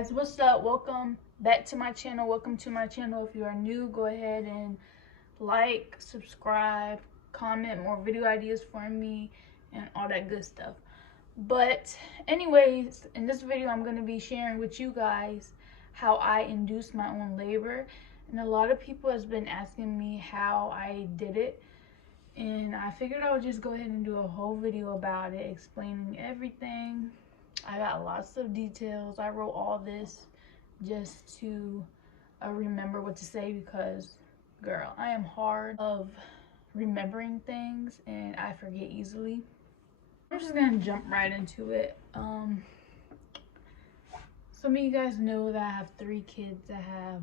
guys, what's up? Welcome back to my channel. Welcome to my channel. If you are new, go ahead and like, subscribe, comment more video ideas for me and all that good stuff. But anyways, in this video I'm going to be sharing with you guys how I induced my own labor, and a lot of people has been asking me how I did it, and I figured I would just go ahead and do a whole video about it, explaining everything. I got lots of details. I wrote all this just to remember what to say, because girl, I am hard of remembering things and I forget easily. I'm just gonna jump right into it. Some of you guys know that I have 3 kids. I have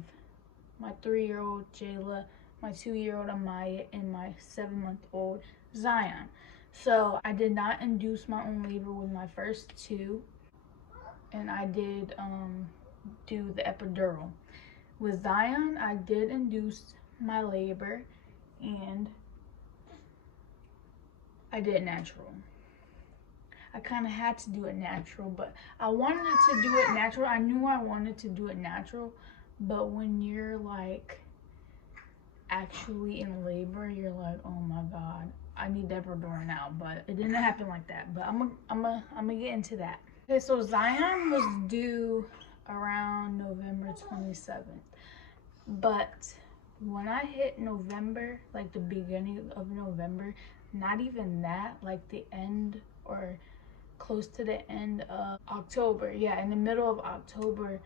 my 3-year-old Jayla, my 2-year-old Amaya, and my 7-month-old Zion. So I did not induce my own labor with my first 2, and I did do the epidural. With Zion, I did induce my labor and I did natural. I kind of had to do it natural, but I wanted to do it natural. I knew I wanted to do it natural, but when you're like actually in labor, you're like, oh my god, I need epidural now. But it didn't happen like that. But I'm gonna get into that. Okay, so Zion was due around November 27th, but when I hit November, like the beginning of November, not even that, like the end or close to the end of October, yeah, in the middle of October,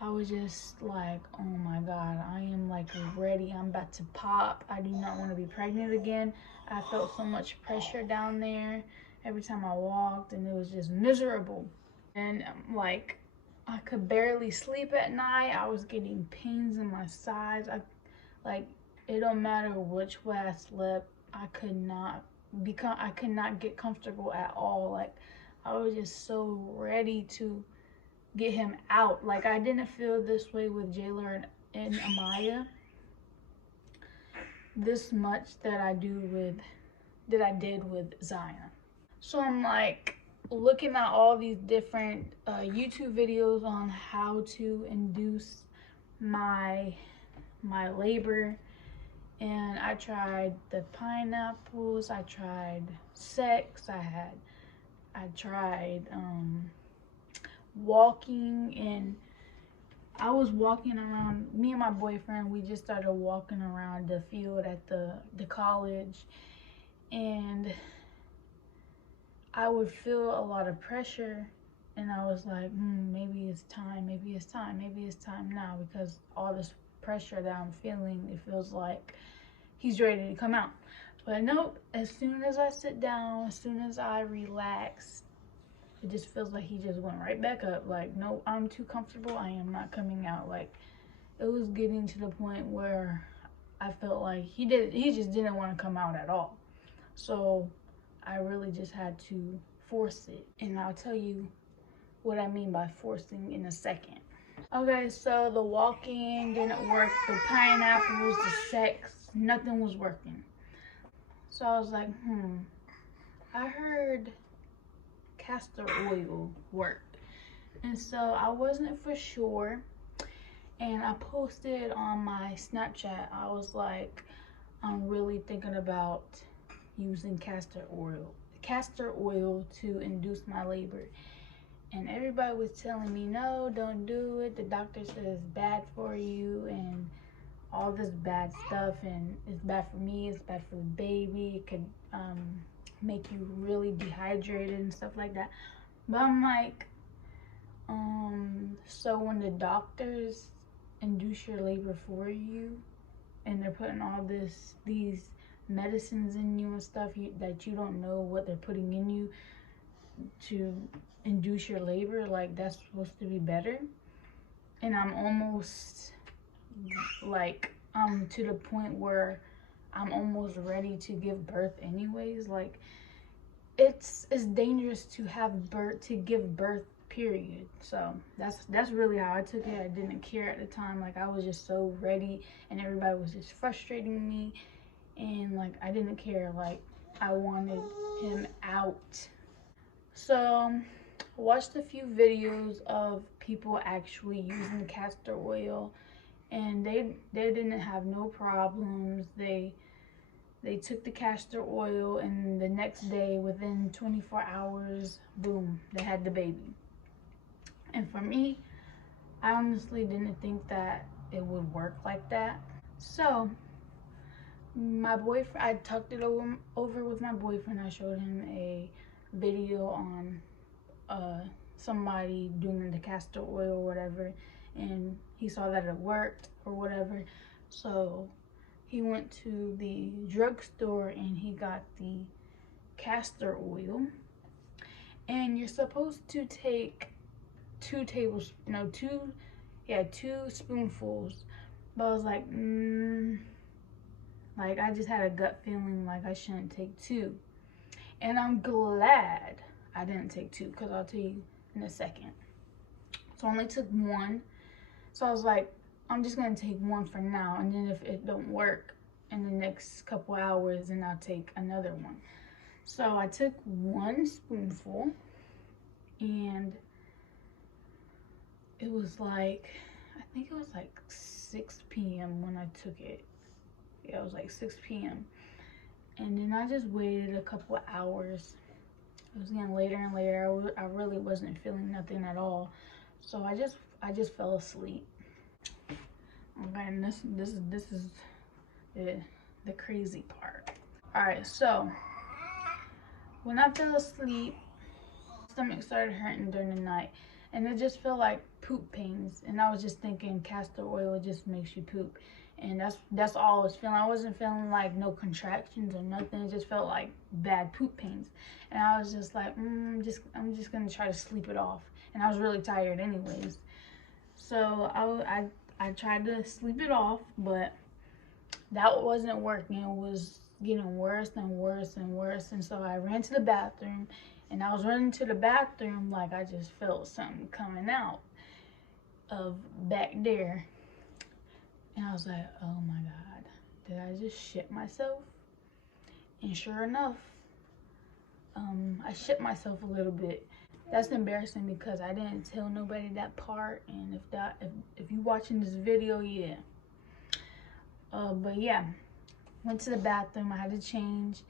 I was just like, oh my god, I am like ready. I'm about to pop. I do not want to be pregnant again. I felt so much pressure down there every time I walked, and it was just miserable. And like, I could barely sleep at night. I was getting pains in my sides. It don't matter which way I slept, I could not get comfortable at all. Like, I was just so ready to get him out. Like, I didn't feel this way with Jayla and Amaya this much that I did with Zion. So I'm like looking at all these different YouTube videos on how to induce my labor, and I tried the pineapples, I tried sex, I tried walking, and I was walking around. Me and my boyfriend, we just started walking around the field at the college, and I would feel a lot of pressure, and I was like, maybe it's time, maybe it's time, maybe it's time now, because all this pressure that I'm feeling, it feels like he's ready to come out. But nope, as soon as I sit down, as soon as I relax, it just feels like he just went right back up. Like, no, I'm too comfortable, I am not coming out. Like, it was getting to the point where I felt like he just didn't want to come out at all. So I really just had to force it, and I'll tell you what I mean by forcing in a second. Okay, so the walking didn't work, the pineapples, the sex, nothing was working. So I was like, I heard castor oil worked, and so I wasn't for sure, and I posted on my Snapchat. I was like, I'm really thinking about using castor oil to induce my labor. And everybody was telling me, no, don't do it. The doctor said it's bad for you and all this bad stuff, and it's bad for me, it's bad for the baby. It could make you really dehydrated and stuff like that. But I'm like, so when the doctors induce your labor for you, and they're putting all these medicines in you and stuff that you don't know what they're putting in you to induce your labor, like, that's supposed to be better. And I'm almost like, to the point where I'm almost ready to give birth anyways. Like, it's dangerous to give birth, period. So that's really how I took it. I didn't care at the time. Like, I was just so ready, and everybody was just frustrating me, and like, I didn't care. Like, I wanted him out. So I watched a few videos of people actually using castor oil, and they didn't have no problems. They took the castor oil, and the next day, within 24 hours, boom, they had the baby. And for me, I honestly didn't think that it would work like that. So my boyfriend, I talked it over with my boyfriend. I showed him a video on somebody doing the castor oil or whatever, and he saw that it worked or whatever. So he went to the drugstore and he got the castor oil, and you're supposed to take 2 spoonfuls. But I was like, like, I just had a gut feeling like I shouldn't take 2. And I'm glad I didn't take 2, because I'll tell you in a second. So I only took 1. So I was like, I'm just gonna take 1 for now, and then if it don't work in the next couple hours, then I'll take another one. So I took 1 spoonful, and it was like, I think it was like 6 p.m. when I took it. Yeah, it was like 6 p.m. And then I just waited a couple hours. It was getting later and later. I really wasn't feeling nothing at all. So I just fell asleep. Okay, and this is the crazy part. Alright, so when I fell asleep, my stomach started hurting during the night, and it just felt like poop pains. And I was just thinking castor oil just makes you poop, and that's all I was feeling. I wasn't feeling like no contractions or nothing. It just felt like bad poop pains, and I was just like, I'm just gonna try to sleep it off. And I was really tired anyways, so I tried to sleep it off, but that wasn't working. It was getting worse and worse and worse. And so I ran to the bathroom, and I was running to the bathroom like I just felt something coming out of back there. And I was like, oh my God, did I just shit myself? And sure enough, I shit myself a little bit. That's embarrassing because I didn't tell nobody that part. And if you watching this video, yeah. But yeah, went to the bathroom. I had to change,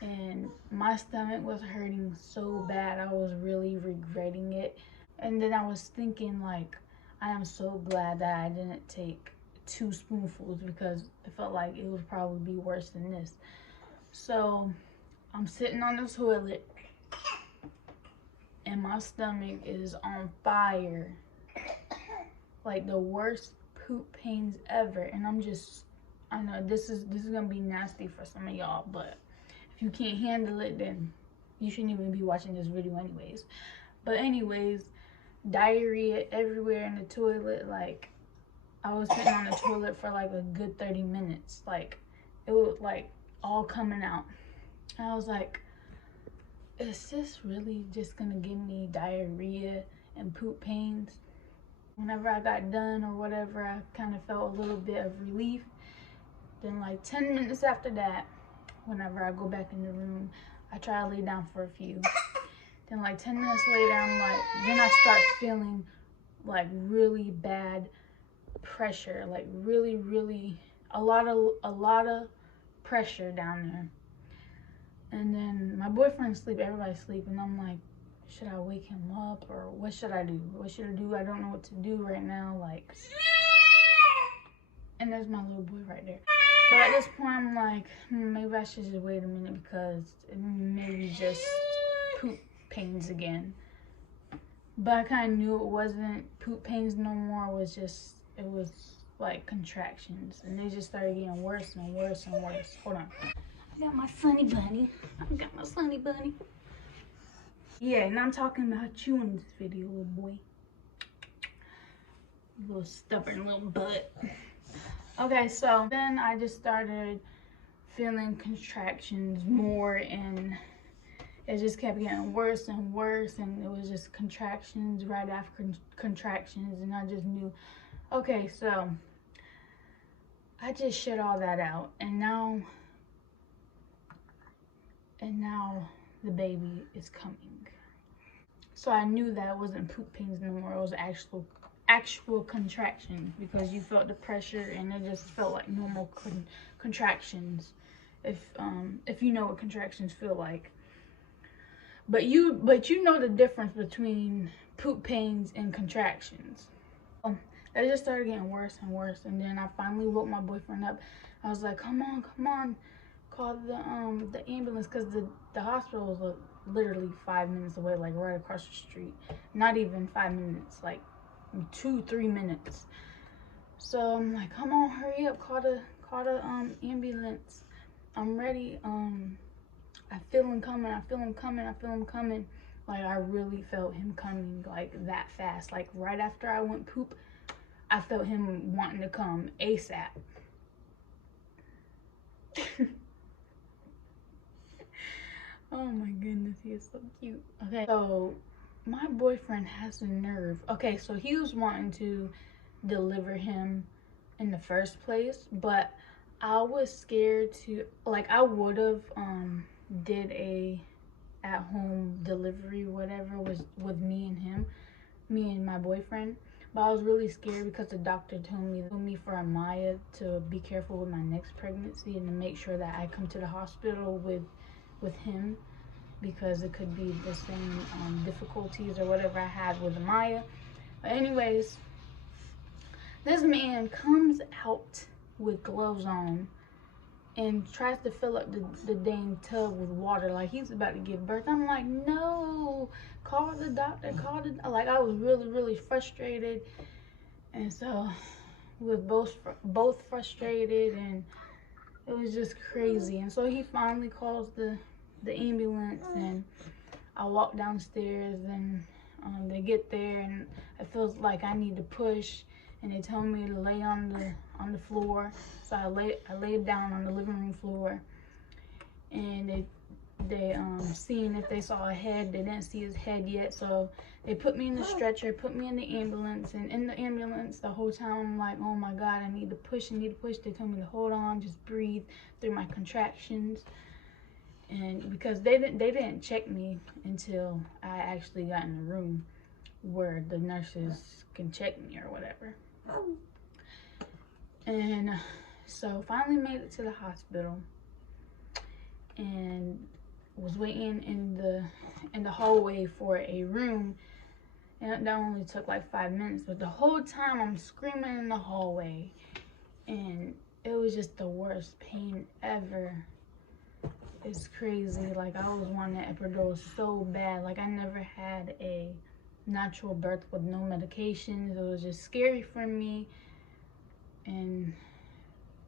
and my stomach was hurting so bad. I was really regretting it. And then I was thinking, like, I am so glad that I didn't take 2 spoonfuls, because it felt like it would probably be worse than this. So I'm sitting on the toilet, and my stomach is on fire, like the worst poop pains ever. And I know this is gonna be nasty for some of y'all, but if you can't handle it, then you shouldn't even be watching this video anyways. But anyways, diarrhea everywhere in the toilet. Like, I was sitting on the toilet for like a good 30 minutes. Like, it was like all coming out. And I was like, is this really just gonna give me diarrhea and poop pains? Whenever I got done or whatever, I kind of felt a little bit of relief. Then like 10 minutes after that, whenever I go back in the room, I try to lay down for a few. Then like 10 minutes later, then I start feeling like really bad pressure, like really a lot of pressure down there. And then my boyfriend's asleep, everybody's asleep, and I'm like, should I wake him up, or what should I do? What should I do? I don't know what to do right now. Like, and there's my little boy right there. But at this point, I'm like, maybe I should just wait a minute, because it maybe just poop pains again. But I kind of knew it wasn't poop pains no more. It was like contractions, and they just started getting worse and worse and worse. Hold on. I got my sunny bunny. Yeah, and I'm talking about you in this video, little boy. Little stubborn little butt. Okay, so then I just started feeling contractions more, and it just kept getting worse and worse, and it was just contractions right after contractions, and I just knew, okay, so I just shit all that out, and now the baby is coming. So I knew that it wasn't poop pains no more. It was actual contractions, because you felt the pressure and it just felt like normal contractions. If you know what contractions feel like. But you know the difference between poop pains and contractions. That just started getting worse and worse, and then I finally woke my boyfriend up. I was like, come on, call the ambulance, because the hospital was literally 5 minutes away, like right across the street. Not even 5 minutes, like 2-3 minutes. So I'm like, come on, hurry up, call the ambulance. I'm ready. I feel him coming. Like, I really felt him coming, like, that fast. Like, right after I went poop, I felt him wanting to come ASAP. Oh my goodness, he is so cute. Okay, so my boyfriend has the nerve. Okay, so he was wanting to deliver him in the first place, but I was scared to, like, I would have did a at-home delivery, whatever, was with me and my boyfriend. But I was really scared because the doctor told me for Amaya to be careful with my next pregnancy and to make sure that I come to the hospital with him, because it could be the same difficulties or whatever I had with Amaya. But anyways, this man comes out with gloves on and tries to fill up the dang tub with water like he's about to give birth. I'm like, no, call the doctor, like, I was really frustrated. And so we was both frustrated, and it was just crazy. And so he finally calls the ambulance, and I walk downstairs, and they get there, and it feels like I need to push, and they tell me to lay on the floor. So I laid down on the living room floor, and they seen if they saw a head. They didn't see his head yet, so they put me in the stretcher, put me in the ambulance, and in the ambulance the whole time I'm like, oh my God, I need to push. They told me to hold on, just breathe through my contractions. And because they didn't check me until I actually got in the room where the nurses can check me or whatever. And so finally made it to the hospital, and was waiting in the hallway for a room, and that only took like 5 minutes. But the whole time I'm screaming in the hallway, and it was just the worst pain ever. It's crazy. Like, I was wanting an epidural so bad. Like, I never had a natural birth with no medications. It was just scary for me, and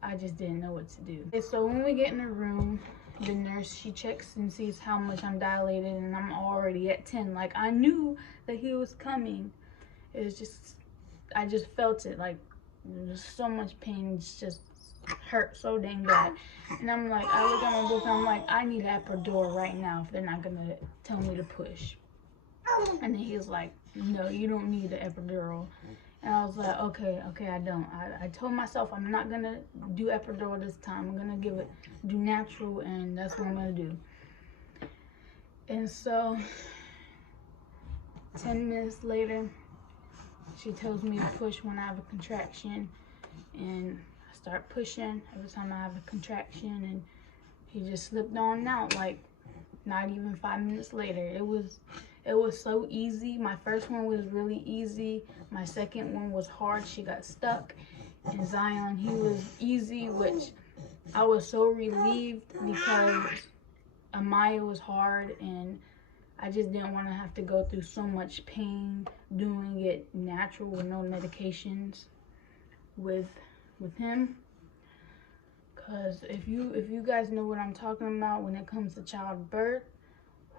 I just didn't know what to do. Okay, so when we get in the room, the nurse, she checks and sees how much I'm dilated, and I'm already at 10. Like, I knew that he was coming. It was just, I just felt it. Like, there's so much pain. It's just hurt so dang bad. And I'm like, I look at my boyfriend, I'm like, I need an epidural right now if they're not gonna tell me to push. And then he's like, no, you don't need an epidural. And I was like, okay, I don't. I told myself I'm not gonna do epidural this time. I'm gonna do natural, and that's what I'm gonna do. And so 10 minutes later, she tells me to push when I have a contraction, and I start pushing every time I have a contraction, and he just slipped on out, like not even 5 minutes later. It was so easy. My first one was really easy. My second one was hard. She got stuck. And Zion, he was easy, which I was so relieved, because Amaya was hard, and I just didn't want to have to go through so much pain doing it natural with no medications with him. Because if you guys know what I'm talking about when it comes to childbirth,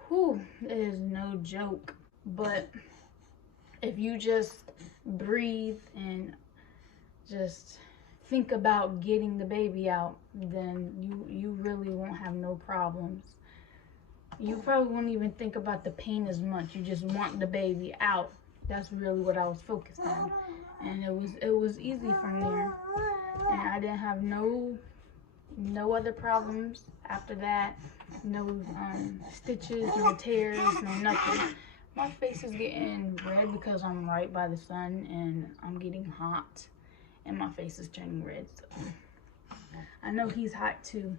whew, it is no joke. But if you just breathe and just think about getting the baby out, then you really won't have no problems. You probably won't even think about the pain as much. You just want the baby out. That's really what I was focused on. And it was easy from there. And I didn't have no other problems after that. No stitches, no tears, no nothing. My face is getting red because I'm right by the sun and I'm getting hot and my face is turning red. So I know he's hot too.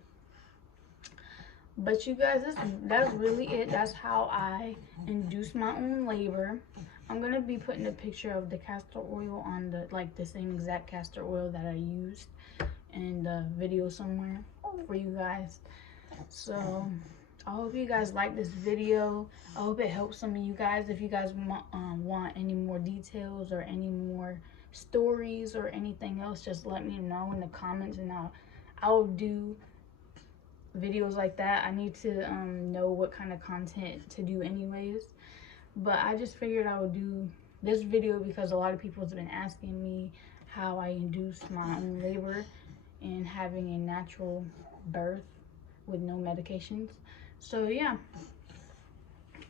But you guys, that's really it. That's how I induce my own labor. I'm gonna be putting a picture of the castor oil on the same exact castor oil that I used in the video somewhere for you guys. So I hope you guys like this video. I hope it helps some of you guys. If you guys want any more details or any more stories or anything else, just let me know in the comments, and I'll do videos like that. I need to know what kind of content to do anyways, but I just figured I would do this video because a lot of people have been asking me how I induce my own labor and having a natural birth with no medications. So yeah,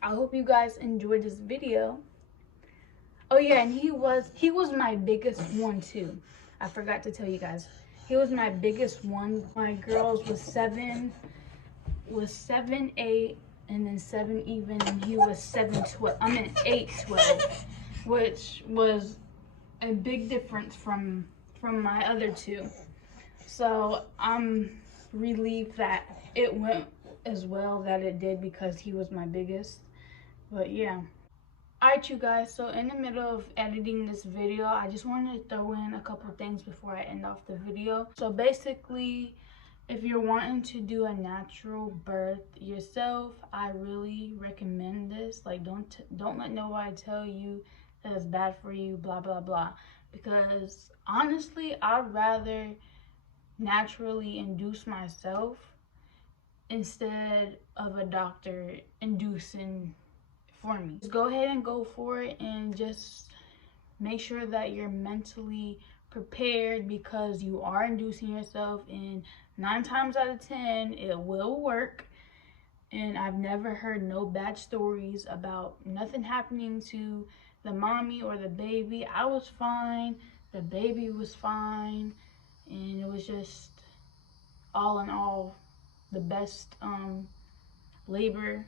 I hope you guys enjoyed this video. Oh yeah, and he was my biggest one too. I forgot to tell you guys. He was my biggest one. My girls was 7, 8, and then 7 even, and he was 7, 12. I mean 8, 12, which was a big difference from my other two. So I'm relieved that it went as well that it did because he was my biggest. But yeah. Alright you guys, so in the middle of editing this video, I just wanted to throw in a couple things before I end off the video. So basically, if you're wanting to do a natural birth yourself, I really recommend this. Like, don't let nobody tell you that it's bad for you, blah blah blah. Because honestly, I'd rather naturally induce myself instead of a doctor inducing for me. Just go ahead and go for it, and just make sure that you're mentally prepared, because you are inducing yourself, and 9 times out of 10 it will work. And I've never heard no bad stories about nothing happening to the mommy or the baby. I was fine, the baby was fine, and it was just all in all the best labor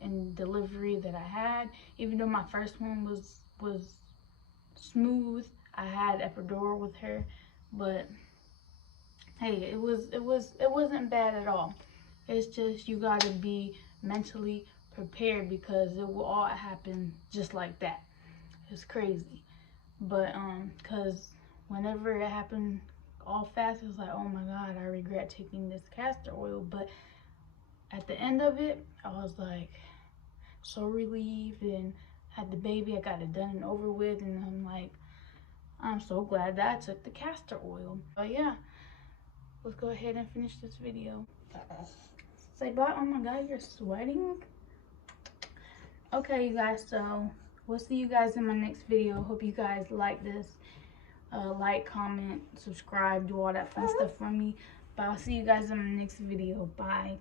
and delivery that I had. Even though my first one was smooth, I had epidural with her, but hey, it wasn't bad at all. It's just you gotta be mentally prepared, because it will all happen just like that. It's crazy. But because whenever it happened all fast, it was like, oh my god, I regret taking this castor oil. But at the end of it, I was like so relieved and had the baby. I got it done and over with, and I'm like, I'm so glad that I took the castor oil. But yeah, let's go ahead and finish this video. Say bye. Oh my god, you're sweating. Okay you guys, so we'll see you guys in my next video. Hope you guys like this. Like, comment, subscribe, do all that fun stuff for me. But I'll see you guys in my next video. Bye.